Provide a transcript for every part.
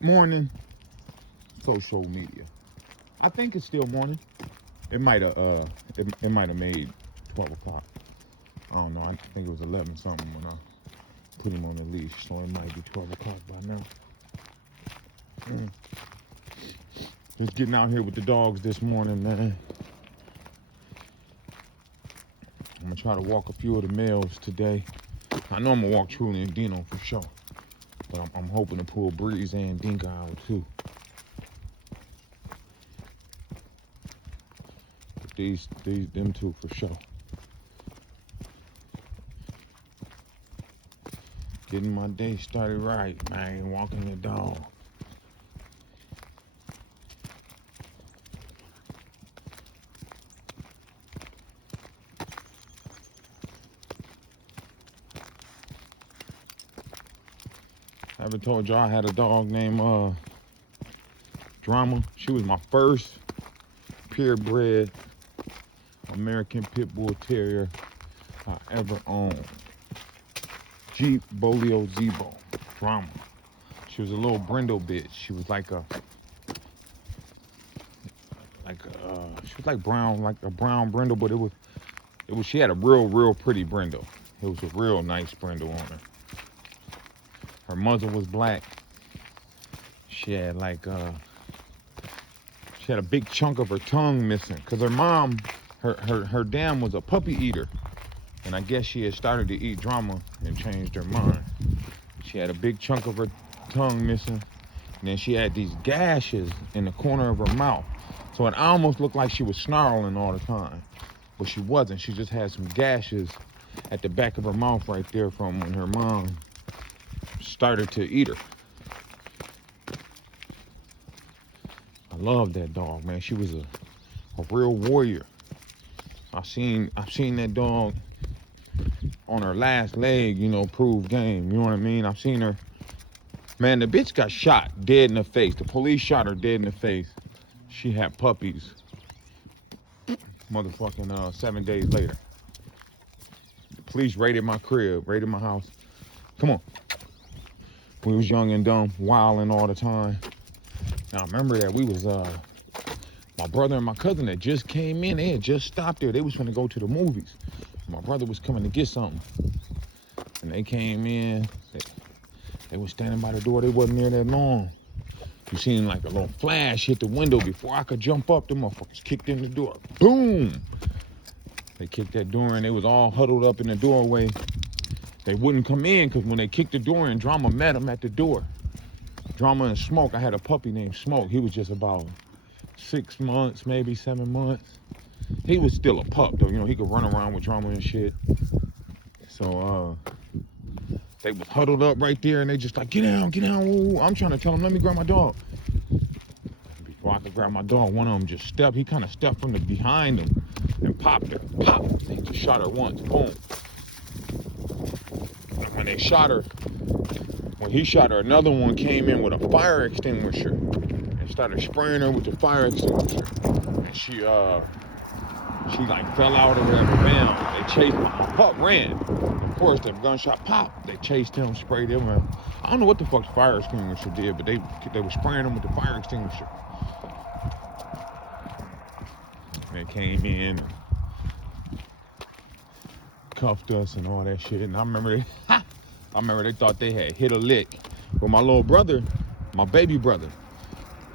Morning social media. I think it's still morning. It might have it might have made 12 o'clock. I don't know. I think it was 11 something when I put him on the leash, so it might be 12 o'clock by now. Just getting out here with the dogs this morning, man. I'm gonna try to walk a few of the males today. I know I'm gonna walk Truly and Dino for sure, but I'm hoping to pull Breeze and Dinka out too. But them two for sure. Getting my day started right, man. Walking the dog. I haven't told y'all I had a dog named Drama. She was my first purebred American Pit Bull Terrier I ever owned. Jeep Bolio Zebo Drama. She was a little brindle bitch. She was she was like brown, like a brown brindle, but it was she had a real pretty brindle. It was a real nice brindle on her. Her muzzle was black. She had she had a big chunk of her tongue missing, because her mom, her dam was a puppy eater, and I guess she had started to eat Drama and changed her mind. She had a big chunk of her tongue missing, and then she had these gashes in the corner of her mouth, so it almost looked like she was snarling all the time, but she wasn't. She just had some gashes at the back of her mouth right there from when her mom started to eat her. I love that dog, man. She was a real warrior. I've seen that dog on her last leg, prove game. You know what I mean? I've seen her. Man, the bitch got shot dead in the face. The police shot her dead in the face. She had puppies. Motherfucking 7 days later. The police raided my crib, raided my house. Come on. We was young and dumb, wilding all the time. Now I remember that we was my brother and my cousin that just came in. They had just stopped there. They was gonna go to the movies. My brother was coming to get something, and they came in. They was standing by the door. They wasn't there that long. You seen like a little flash hit the window. Before I could jump up, the motherfuckers kicked in the door. Boom! They kicked that door in. They was all huddled up in the doorway. They wouldn't come in because when they kicked the door in, Drama met them at the door. Drama and Smoke. I had a puppy named Smoke. He was just about 6 months, maybe 7 months. He was still a pup though. He could run around with Drama and shit. So they was huddled up right there, and they just like, get down. Ooh. I'm trying to tell them, let me grab my dog. Before I could grab my dog, one of them just stepped. He kind of stepped from the behind them and popped her. Pop! They just shot her once. Boom. And when he shot her, another one came in with a fire extinguisher and started spraying her with the fire extinguisher. And she like fell out of there and bam. They chased my pup, ran. Of course, the gunshot popped. They chased him, sprayed him. I don't know what the fuck the fire extinguisher did, but they were spraying him with the fire extinguisher. And they came in and cuffed us and all that shit. And I remember they thought they had hit a lick. But my little brother, my baby brother,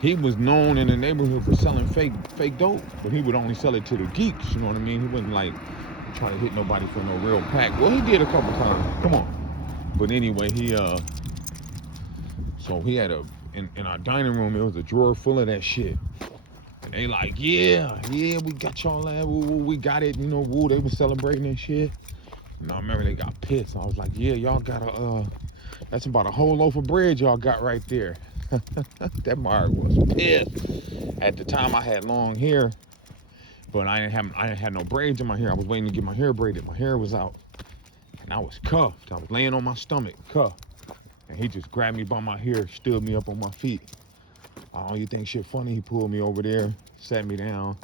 he was known in the neighborhood for selling fake dope, but he would only sell it to the geeks, you know what I mean? He wouldn't like try to hit nobody for no real pack. Well, he did a couple times. Come on. But anyway, so he had in our dining room, it was a drawer full of that shit. And they like, yeah, we got y'all that, we got it, woo, they was celebrating and shit. And I remember they got pissed. I was like, yeah, y'all got that's about a whole loaf of bread y'all got right there. That Mark was pissed. At the time I had long hair, but I didn't have no braids in my hair. I was waiting to get my hair braided. My hair was out. And I was cuffed. I was laying on my stomach, cuffed. And he just grabbed me by my hair, stood me up on my feet. Oh, you think shit funny? He pulled me over there, sat me down,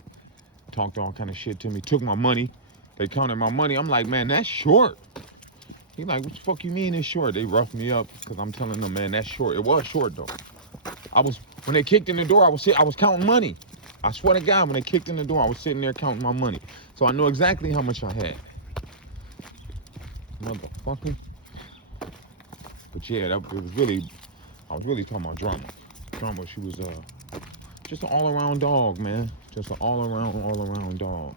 talked all kind of shit to me, took my money. They counted my money. I'm like, man, that's short. He like, what the fuck you mean it's short? They roughed me up because I'm telling them, man, that's short. It was short though. When they kicked in the door, I was counting money. I swear to God, when they kicked in the door, I was sitting there counting my money. So I knew exactly how much I had. Motherfucker. But yeah, I was really talking about drama. Drama, she was just an all-around dog, man. Just an all-around dog.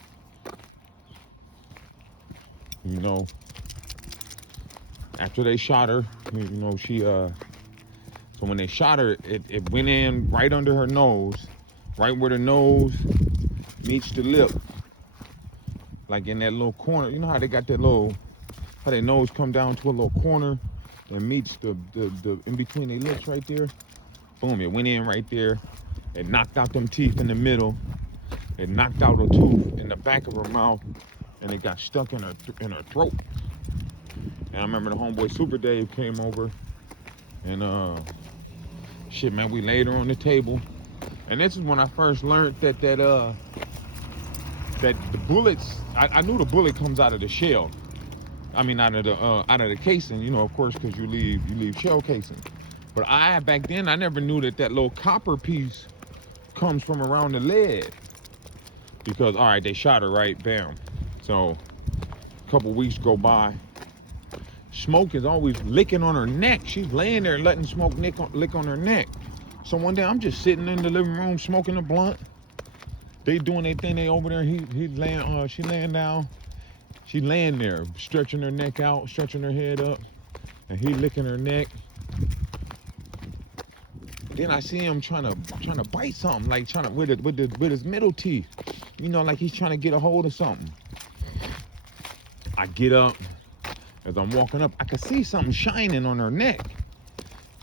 You know, after they shot her, you know, so when they shot her, it went in right under her nose, right where the nose meets the lip. Like in that little corner. You know how they got how their nose come down to a little corner and meets the in between their lips right there? Boom, it went in right there. It knocked out them teeth in the middle. It knocked out a tooth in the back of her mouth, and it got stuck in her throat. And I remember the homeboy Super Dave came over, and shit, man, we laid her on the table. And this is when I first learned that the bullets, I knew the bullet comes out of the shell. I mean, out of the casing, you know, of course, because you leave shell casing. But back then, I never knew that little copper piece comes from around the lead. Because, all right, they shot her, right? Bam. So, a couple weeks go by. Smoke is always licking on her neck. She's laying there letting smoke lick on her neck. So one day, I'm just sitting in the living room smoking a blunt. They doing their thing. They over there. She laying down. She laying there, stretching her neck out, stretching her head up, and he licking her neck. Then I see him trying to bite something, like with his middle teeth, you know, like he's trying to get a hold of something. I get up. As I'm walking up, I can see something shining on her neck,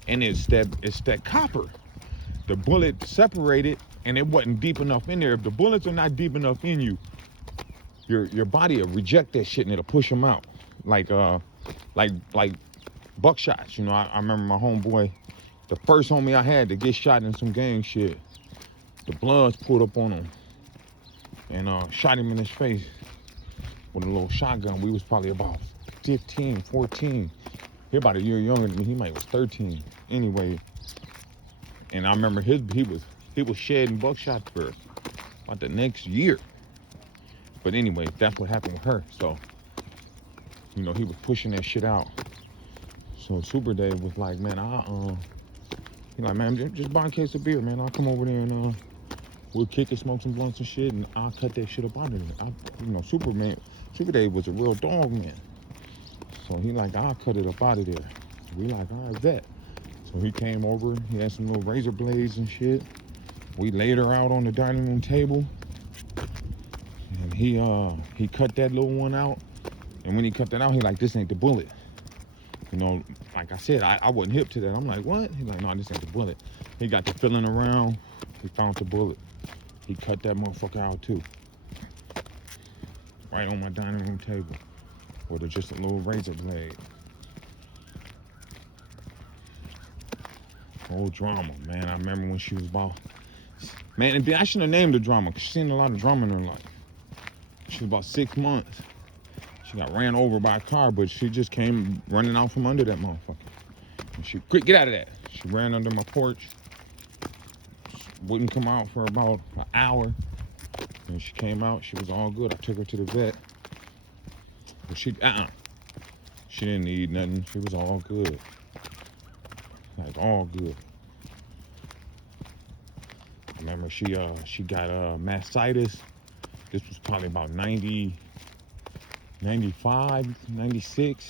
and it's that copper. The bullet separated, and it wasn't deep enough in there. If the bullets are not deep enough in you, your body will reject that shit and it'll push them out, like buckshots. You know, I remember my homeboy, the first homie I had to get shot in some gang shit. The Bloods pulled up on him and shot him in his face with a little shotgun. We was probably about 15, 14. He about a year younger than me. He might was 13. Anyway, and I remember he was shedding buckshots for about the next year. But anyway, that's what happened with her. So, you know, he was pushing that shit out. So Super Dave was like, man, he like, man, just buy a case of beer, man. I'll come over there and we'll kick it, smoke some blunts and shit, and I'll cut that shit up out of there. You know, Super Dave was a real dog, man. So he like, I'll cut it up out of there. We like, all right, bet. So he came over, he had some little razor blades and shit. We laid her out on the dining room table. And he cut that little one out. And when he cut that out, he like, this ain't the bullet. You know, like I said, I wasn't hip to that. I'm like, what? He like, no, this ain't the bullet. He got the feeling around. He found the bullet. He cut that motherfucker out too. Right on my dining room table. With just a little razor blade. Old drama, man. I remember when she was about... Man, I shouldn't have named her drama, because she's seen a lot of drama in her life. She was about 6 months. She got ran over by a car, but she just came running out from under that motherfucker. And she, quick, get out of that. She ran under my porch. Wouldn't come out for about an hour. And she came out, she was all good. I took her to the vet. But she didn't need nothing. She was all good. Like, all good. I remember she got mastitis. This was probably about 90, 95, 96.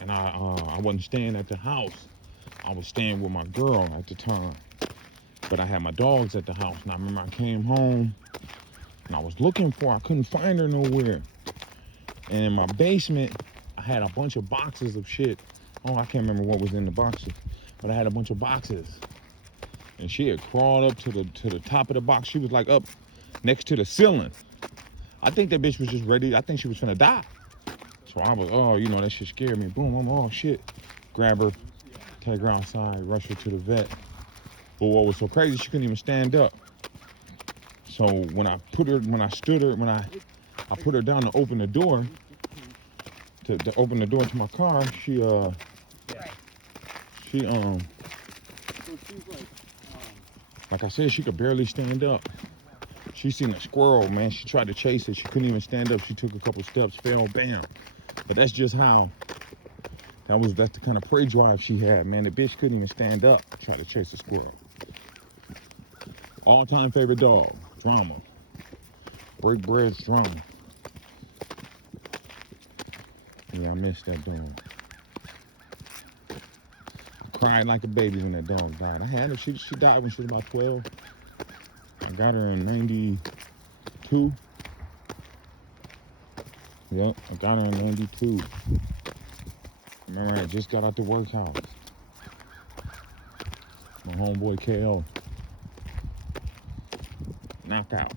And I wasn't staying at the house. I was staying with my girl at the time. But I had my dogs at the house. And I remember I came home and I was looking for her. I couldn't find her nowhere. And in my basement, I had a bunch of boxes of shit. Oh, I can't remember what was in the boxes. But I had a bunch of boxes. And she had crawled up to the top of the box. She was like up next to the ceiling. I think that bitch was just ready. I think she was finna die. So I was, oh, you know, that shit scared me. Boom, I'm, oh shit. Grab her, take her outside, rush her to the vet. But what was so crazy, she couldn't even stand up. So when I put her down to open the door, to open the door to my car, she So she's like I said, she could barely stand up. She seen a squirrel, man. She tried to chase it. She couldn't even stand up. She took a couple steps, fell, bam. But that's just how, that's the kind of prey drive she had, man. The bitch couldn't even stand up, try to chase a squirrel. All-time favorite dog, Drama. Break bread's Drama. Yeah, I miss that dog. I cried like a baby when that dog died. I had her, she died when she was about 12. I got her in 92. Yep, I got her in 92. Remember, I just got out the workhouse. My homeboy KO. Knocked out.